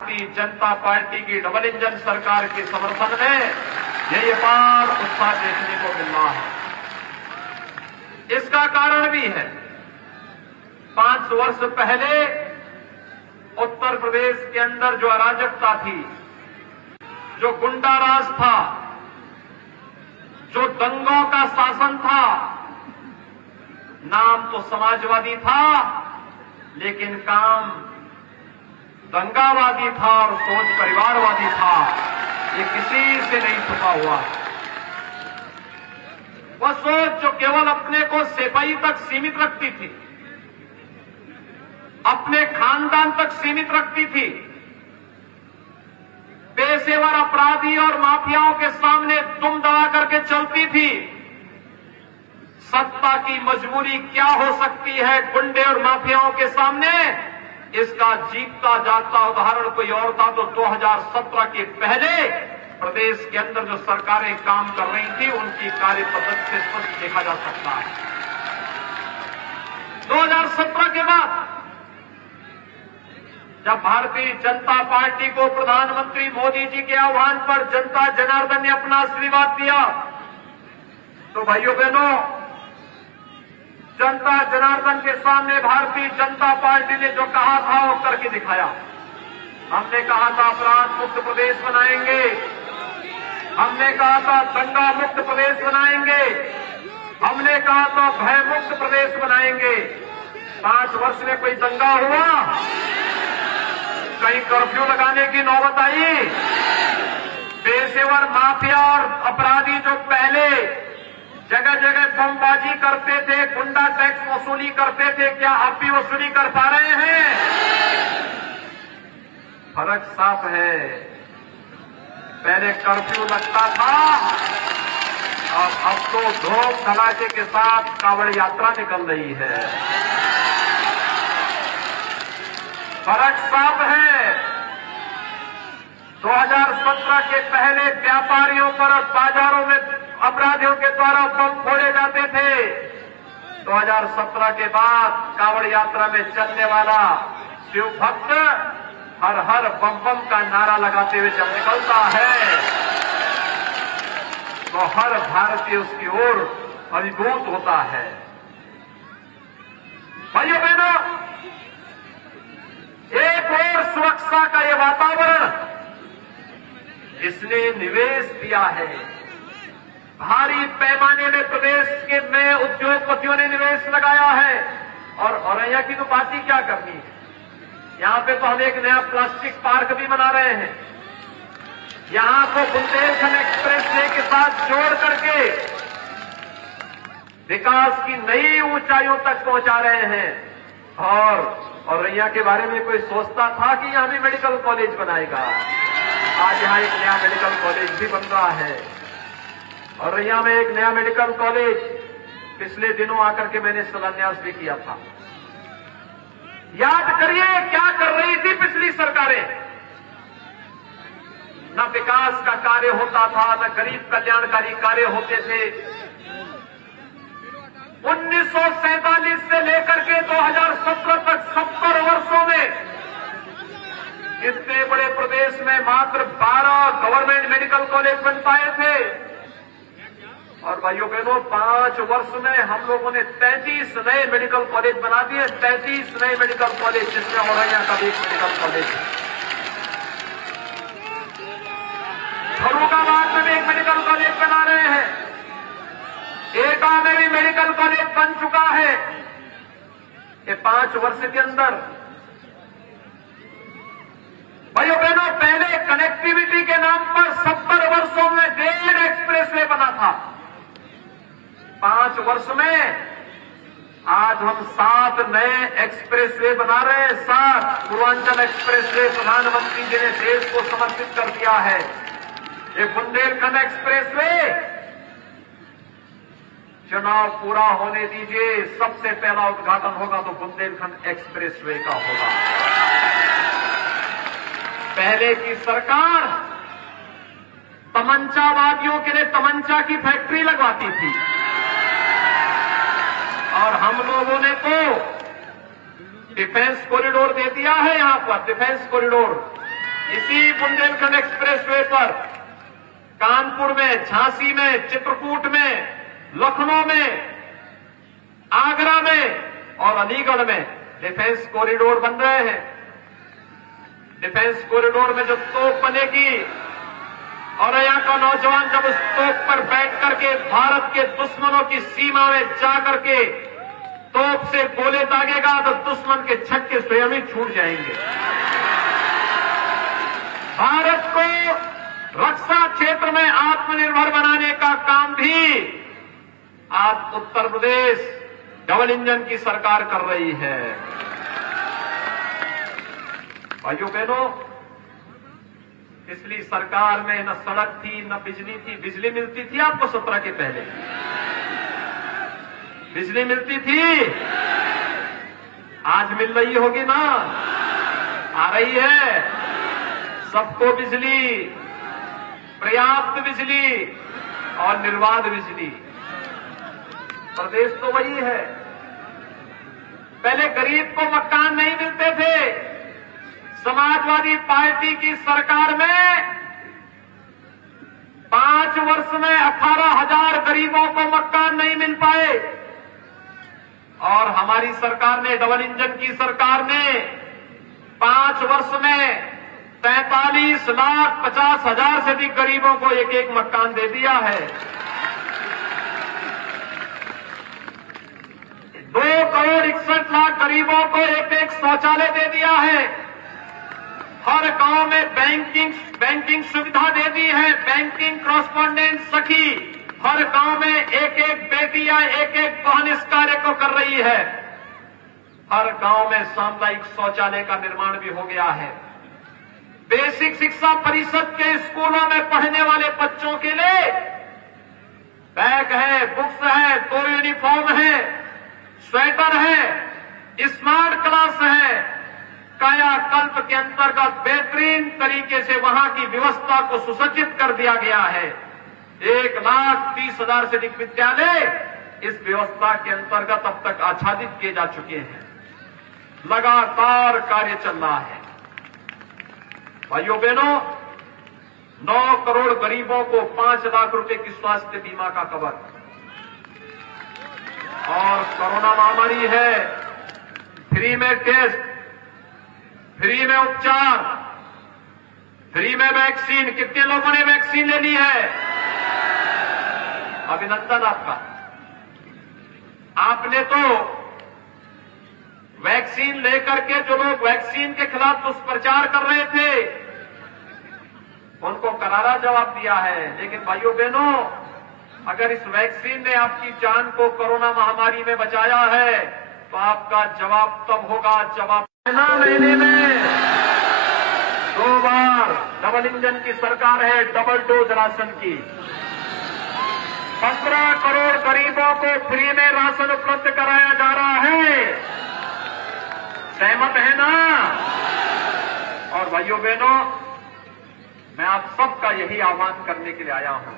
Bharatiya Janata party की double engine सरकार के समर्थन में ये अपार उत्साह देखने को मिल रहा है। इसका कारण भी है, 5 वर्ष पहले उत्तर प्रदेश के अंदर जो अराजकता थी, जो गुंडा राज था, जो दंगों का शासन था, नाम तो समाजवादी था लेकिन काम दंगावादी था और सोच परिवारवादी था। ये किसी से नहीं छुपा हुआ। वह सोच जो केवल अपने को सिपाही तक सीमित रखती थी, अपने खानदान तक सीमित रखती थी, पेशेवर अपराधी और माफियाओं के सामने दुम दबा करके चलती थी। सत्ता की मजबूरी क्या हो सकती है गुंडे और माफियाओं के सामने, इसका जीता जागता उदाहरण कोई और था तो 2017 के पहले प्रदेश के अंदर जो सरकारें काम कर रही थी उनकी कार्य पद्धति से स्पष्ट देखा जा सकता है। 2017 के बाद जब भारतीय जनता पार्टी को प्रधानमंत्री मोदी जी के आह्वान पर जनता जनार्दन ने अपना आशीर्वाद दिया, तो भाइयों बहनों, जनता जनार्दन के सामने भारतीय जनता पार्टी ने जो कहा था वो करके दिखाया। हमने कहा था अपराध मुक्त प्रदेश बनाएंगे, हमने कहा था दंगा मुक्त प्रदेश बनाएंगे, हमने कहा था भय मुक्त प्रदेश बनाएंगे। 5 वर्ष में कोई दंगा हुआ? कहीं कर्फ्यू लगाने की नौबत आई? पेशेवर माफिया और अपराधी जो पहले जगह जगह बमबाजी करते थे, गुंडा टैक्स वसूली करते थे, क्या अब भी वसूली कर पा रहे हैं? फर्क साफ है। पहले कर्फ्यू लगता था और अब तो धूम धड़ाके के साथ कांवड़ यात्रा निकल रही है। फर्क साफ है। 2017 के पहले व्यापारियों पर और बाजारों में अपराधियों के द्वारा बम फोड़े जाते थे। 2017 के बाद कांवड़ यात्रा में चलने वाला शिव भक्त हर हर बम बम का नारा लगाते हुए जब निकलता है तो हर भारतीय उसकी ओर अभिभूत होता है। भाइयों बहनों, एक और सुरक्षा का ये वातावरण इसने निवेश दिया है। भारी पैमाने में प्रदेश के नए उद्योगपतियों ने निवेश लगाया है। और औरैया की तो बात ही क्या करनी है। यहां पे तो हम एक नया प्लास्टिक पार्क भी बना रहे हैं। यहां को बुंदेलखंड एक्सप्रेस वे के साथ जोड़ करके विकास की नई ऊंचाइयों तक पहुंचा रहे हैं। और औरैया के बारे में कोई सोचता था कि यहां भी मेडिकल कॉलेज बनाएगा? आज यहां एक नया मेडिकल कॉलेज भी बन रहा है। और यहां में एक नया मेडिकल कॉलेज पिछले दिनों आकर के मैंने शिलान्यास भी किया था। याद करिए क्या कर रही थी पिछली सरकारें। न विकास का कार्य होता था, न गरीब कल्याणकारी कार्य होते थे। 1947 से लेकर के 2017 तक 70 वर्षों में इतने बड़े प्रदेश में मात्र 12 गवर्नमेंट मेडिकल कॉलेज बन पाए थे। और भाइयों बहनों, 5 वर्ष में हम लोगों ने 33 नए मेडिकल कॉलेज बना दिए। 33 नए मेडिकल कॉलेज, जिसमें औरैया का भी एक मेडिकल कॉलेज है। फर्रुखाबाद में भी एक मेडिकल कॉलेज बना रहे हैं। एटा में भी मेडिकल कॉलेज बन चुका है। ये 5 वर्ष के अंदर भाइयों बहनों, पहले कनेक्टिविटी के नाम पर 70 वर्षों में 1.5 एक्सप्रेसवे बना था। 5 वर्ष में आज हम 7 नए एक्सप्रेसवे बना रहे हैं। 7 पूर्वांचल एक्सप्रेसवे प्रधानमंत्री जी ने देश को समर्पित कर दिया है। ये बुंदेलखंड एक्सप्रेसवे चुनाव पूरा होने दीजिए, सबसे पहला उद्घाटन होगा तो बुंदेलखंड एक्सप्रेसवे का होगा। पहले की सरकार तमंचावादियों के लिए तमंचा की फैक्ट्री लगवाती थी और हम लोगों ने तो डिफेंस कॉरिडोर दे दिया है। यहां पर डिफेंस कॉरिडोर इसी बुंदेलखंड एक्सप्रेसवे पर कानपुर में, झांसी में, चित्रकूट में, लखनऊ में, आगरा में और अलीगढ़ में डिफेंस कॉरिडोर बन रहे हैं। डिफेंस कॉरिडोर में जो तोप बनेगी और यहाँ का नौजवान जब उस तोप पर बैठ करके भारत के दुश्मनों की सीमा में जा करके तोप से गोले दागेगा तो दुश्मन के छक्के स्वयं ही छूट जाएंगे। भारत को रक्षा क्षेत्र में आत्मनिर्भर बनाने का काम भी आज उत्तर प्रदेश डबल इंजन की सरकार कर रही है। भाइयों बहनों, पिछली सरकार में न सड़क थी, न बिजली थी। बिजली मिलती थी आपको 17 के पहले? बिजली मिलती थी? आज मिल रही होगी ना? आ रही है सबको बिजली, पर्याप्त बिजली और निर्बाध बिजली। प्रदेश तो वही है। पहले गरीब को मकान नहीं मिलते थे। समाजवादी पार्टी की सरकार में 5 वर्ष में 18,000 गरीबों को मकान नहीं मिल पाए और हमारी सरकार ने, डबल इंजन की सरकार ने 5 वर्ष में 43,50,000 से अधिक गरीबों को एक एक मकान दे दिया है। 2,61,00,000 गरीबों को एक एक शौचालय दे दिया है। हर गांव में बैंकिंग सुविधा दे दी है। बैंकिंग कॉरेस्पॉन्डेंट सखी हर गांव में एक एक बेटी या एक एक बहन इस कार्य को कर रही है। हर गांव में सामुदायिक शौचालय का निर्माण भी हो गया है। बेसिक शिक्षा परिषद के स्कूलों में पढ़ने वाले बच्चों के लिए बैग है, बुक्स है, 2 यूनिफॉर्म है, स्वेटर है, स्मार्ट क्लास है। कायाकल्प के अंतर्गत बेहतरीन तरीके से वहां की व्यवस्था को सुसज्जित कर दिया गया है। 1,30,000 से अधिक विद्यालय इस व्यवस्था के अंतर्गत अब तक आच्छादित किए जा चुके हैं। लगातार कार्य चल रहा है। भाइयों बहनों, 9 करोड़ गरीबों को 5 लाख रुपए की स्वास्थ्य बीमा का कवर और कोरोना महामारी है, फ्री में टेस्ट, फ्री में उपचार, फ्री में वैक्सीन। कितने लोगों ने वैक्सीन ले ली है? अभिनंदन आपका। आपने तो वैक्सीन लेकर के जो लोग वैक्सीन के खिलाफ दुष्प्रचार कर रहे थे उनको करारा जवाब दिया है। लेकिन भाइयों बहनों, अगर इस वैक्सीन ने आपकी जान को कोरोना महामारी में बचाया है तो आपका जवाब तब होगा जब 9 महीने में 2 बार डबल इंजन की सरकार है, डबल डोज राशन की। 15 करोड़ गरीबों को फ्री में राशन उपलब्ध कराया जा रहा है। सहमत है ना? और भाइयों बहनों, मैं आप सबका यही आह्वान करने के लिए आया हूं।